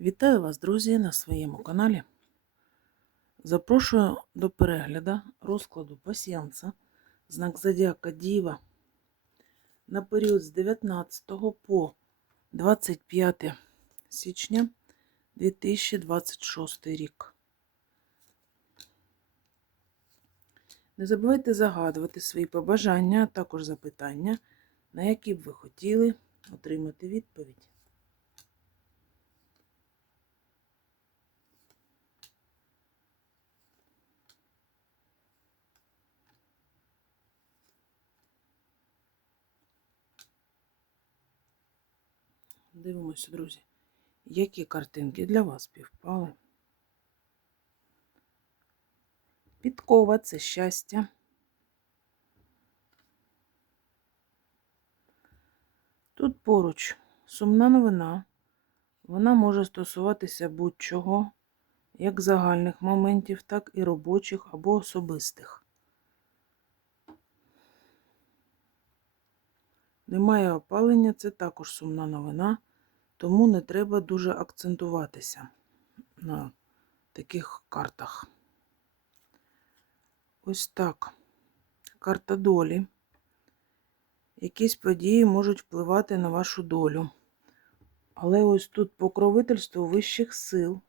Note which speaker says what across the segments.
Speaker 1: Вітаю вас, друзі, на своєму каналі. Запрошую до перегляду розкладу пасіянса, знак Зодіака Діва на період з 19 по 25 січня 2026 рік. Не забувайте загадувати свої побажання, а також запитання, на які б ви хотіли отримати відповідь. Дивимося, друзі, які картинки для вас співпали. Підкова це щастя. Тут поруч сумна новина. Вона може стосуватися будь-чого, як загальних моментів, так і робочих або особистих. Немає опалення, це також сумна новина, тому не треба дуже акцентуватися на таких картах. Ось так. Карта долі. Якісь події можуть впливати на вашу долю. Але ось тут покровительство вищих сил.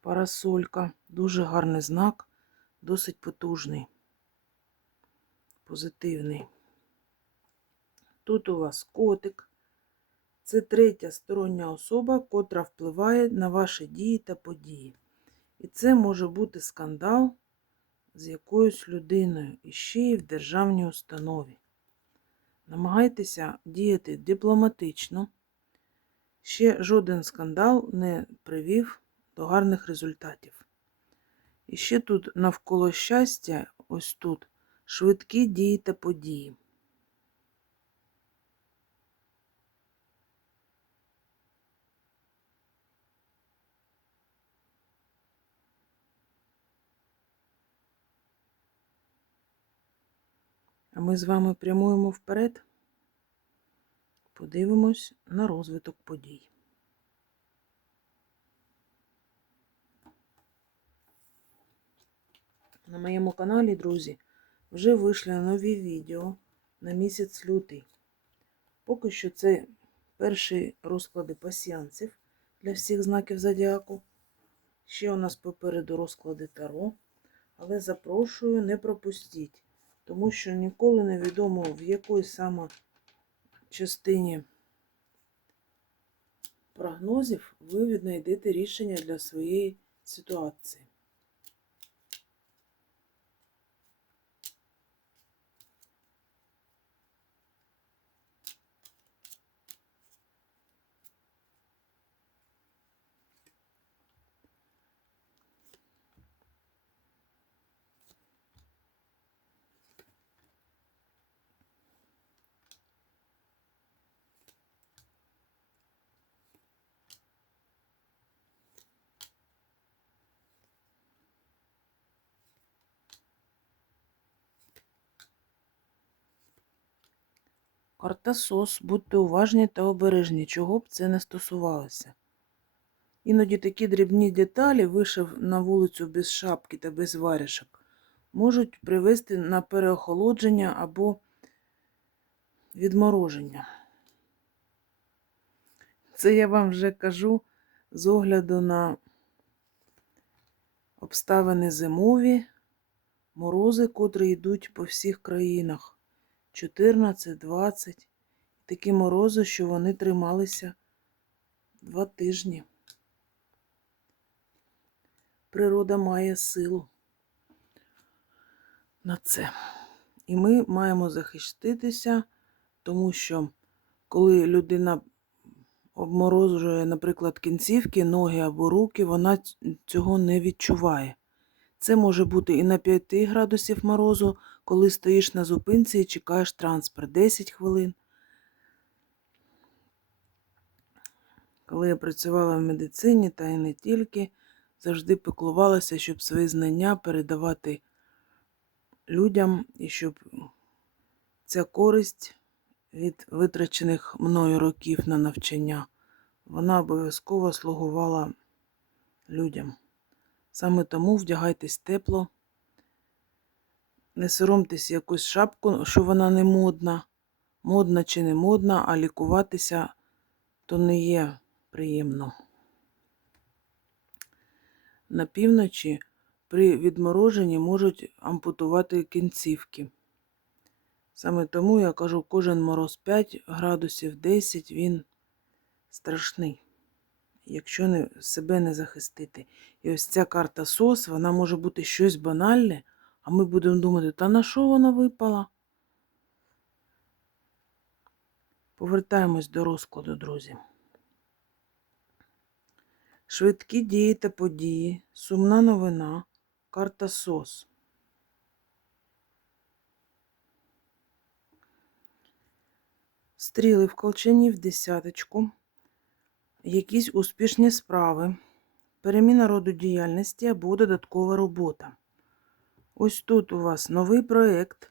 Speaker 1: Парасолька. Дуже гарний знак, досить потужний, позитивний. Тут у вас котик. Це третя стороння особа, котра впливає на ваші дії та події. І це може бути скандал з якоюсь людиною і ще й в державній установі. Намагайтеся діяти дипломатично. Ще жоден скандал не привів до гарних результатів. І ще тут навколо щастя, ось тут, швидкі дії та події. А ми з вами прямуємо вперед. Подивимось на розвиток подій. На моєму каналі, друзі, вже вийшли нові відео на місяць лютий. Поки що це перші розклади пасіянців для всіх знаків зодіаку. Ще у нас попереду розклади Таро. Але запрошую, не пропустіть тому що ніколи не відомо, в якої саме частині прогнозів ви віднайдете рішення для своєї ситуації. Карта СОС, будьте уважні та обережні, чого б це не стосувалося. Іноді такі дрібні деталі, вийшов на вулицю без шапки та без варішок, можуть привести на переохолодження або відмороження. Це я вам вже кажу з огляду на обставини зимові, морози, котрі йдуть по всіх країнах. 14, 20. Такі морози, що вони трималися два тижні. Природа має силу на це. І ми маємо захиститися, тому що коли людина обморожує, наприклад, кінцівки, ноги або руки, вона цього не відчуває. Це може бути і на 5 градусів морозу, коли стоїш на зупинці і чекаєш транспорт 10 хвилин. Коли я працювала в медицині та і не тільки, завжди піклувалася, щоб свої знання передавати людям і щоб ця користь від витрачених мною років на навчання вона обов'язково слугувала людям. Саме тому вдягайтесь тепло, не соромтесь якусь шапку, що вона не модна, модна чи не модна, а лікуватися то не є приємно. На півночі при відмороженні можуть ампутувати кінцівки. Саме тому я кажу, кожен мороз 5 градусів 10 він страшний, якщо не, себе не захистити. І ось ця карта СОС, вона може бути щось банальне, а ми будемо думати, та на що вона випала? Повертаємось до розкладу, друзі. Швидкі дії та події, сумна новина, карта СОС. Стріли в колчані в десяточку, якісь успішні справи, переміна роду діяльності або додаткова робота. Ось тут у вас новий проєкт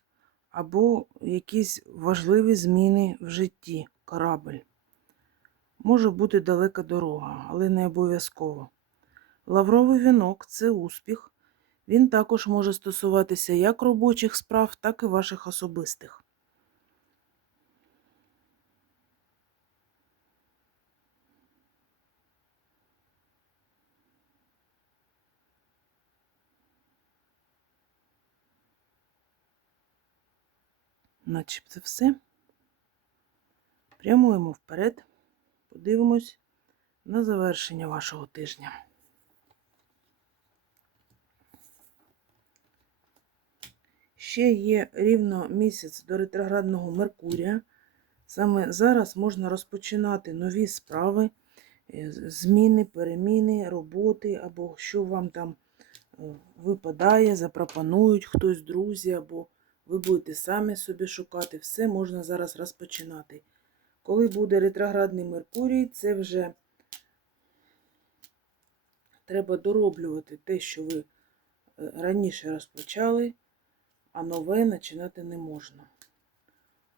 Speaker 1: або якісь важливі зміни в житті, корабль. Може бути далека дорога, але не обов'язково. Лавровий вінок це успіх. Він також може стосуватися як робочих справ, так і ваших особистих. Начебто все. Прямуємо вперед. Подивимось на завершення вашого тижня. Ще є рівно місяць до ретроградного Меркурія. Саме зараз можна розпочинати нові справи, е, зміни, переміни, роботи, або що вам там е, випадає, запропонують хтось, друзі, або ви будете самі собі шукати. Все можна зараз розпочинати. Коли буде ретроградний Меркурій, це вже треба дороблювати те, що ви е, раніше розпочали, а нове починати не можна.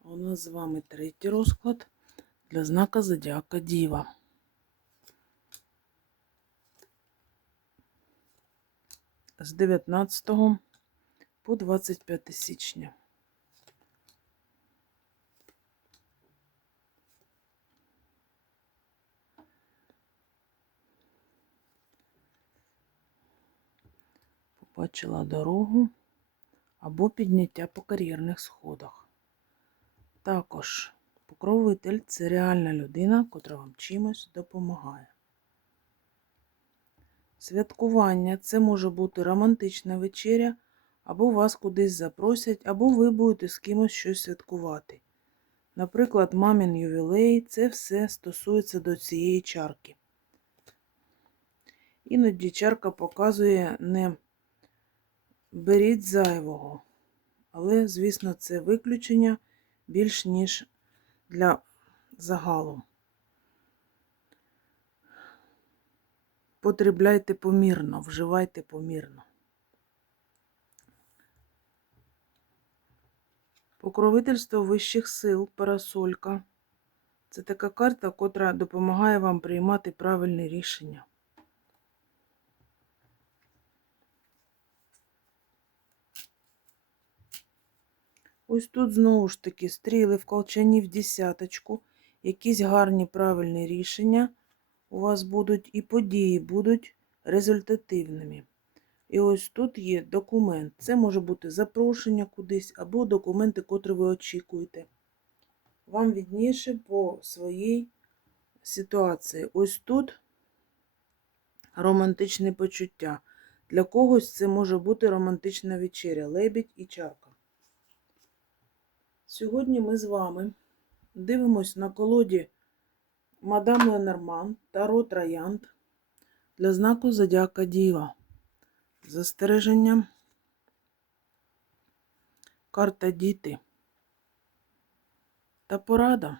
Speaker 1: У нас з вами третій розклад для знака Зодіака Діва. З 19 по 25 січня. Побачила дорогу або підняття по кар'єрних сходах. Також покровитель це реальна людина, котра вам чимось допомагає. Святкування це може бути романтична вечеря, або вас кудись запросять, або ви будете з кимось щось святкувати. Наприклад, мамін ювілей це все стосується до цієї чарки. Іноді чарка показує не беріть зайвого. Але, звісно, це виключення більш ніж для загалу. Потребляйте помірно, вживайте помірно. Покровительство вищих сил, парасолька. Це така карта, котра допомагає вам приймати правильні рішення. Ось тут знову ж таки стріли в колчані в десяточку, якісь гарні правильні рішення у вас будуть, і події будуть результативними. І ось тут є документ. Це може бути запрошення кудись, або документи, котрі ви очікуєте. Вам відніше по своїй ситуації. Ось тут романтичне почуття. Для когось це може бути романтична вечеря, лебідь і чарка. Сьогодні ми з вами дивимось на колоді Мадам Ленорман Таро Троянд для знаку Зодіака Діва. Застереження. Карта Діти та порада.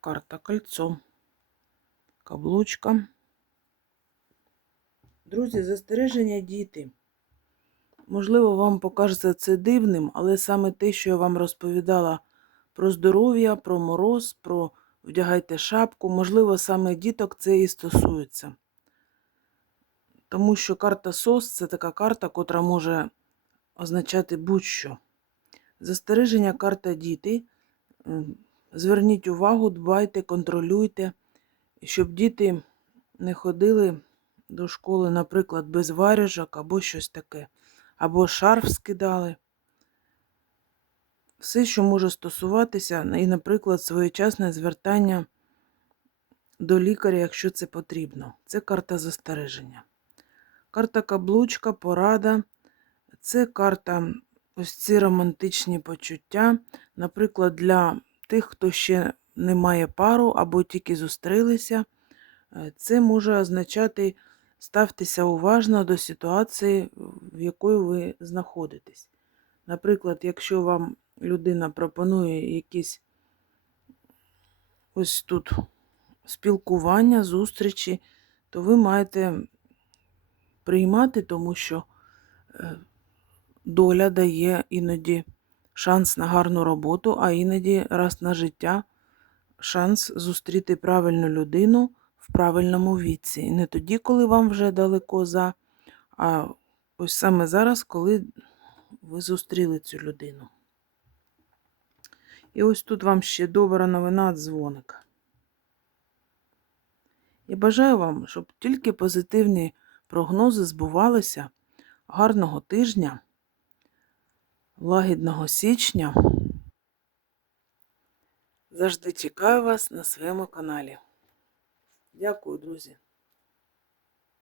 Speaker 1: Карта Кольцо. Каблучка. Друзі, застереження діти. Можливо, вам покажеться це дивним, але саме те, що я вам розповідала про здоров'я, про мороз, про вдягайте шапку. Можливо, саме діток це і стосується. Тому що карта СОС це така карта, котра може означати будь-що. Застереження карта діти. Зверніть увагу, дбайте, контролюйте, щоб діти не ходили до школи, наприклад, без варіжок або щось таке, або шарф скидали. Все, що може стосуватися, і, наприклад, своєчасне звертання до лікаря, якщо це потрібно. Це карта застереження. Карта каблучка, порада. Це карта ось ці романтичні почуття. Наприклад, для тих, хто ще не має пару або тільки зустрілися, е, це може означати ставтеся уважно до ситуації, в якої ви знаходитесь. Наприклад, якщо вам людина пропонує якісь ось тут спілкування, зустрічі, то ви маєте приймати, тому що е, доля дає іноді шанс на гарну роботу, а іноді раз на життя шанс зустріти правильну людину в правильному віці. І не тоді, коли вам вже далеко за, а ось саме зараз, коли ви зустріли цю людину. І ось тут вам ще добра новина дзвоник. Я бажаю вам, щоб тільки позитивні прогнози збувалися. Гарного тижня, лагідного січня. Завжди чекаю вас на своєму каналі. Дякую, друзі.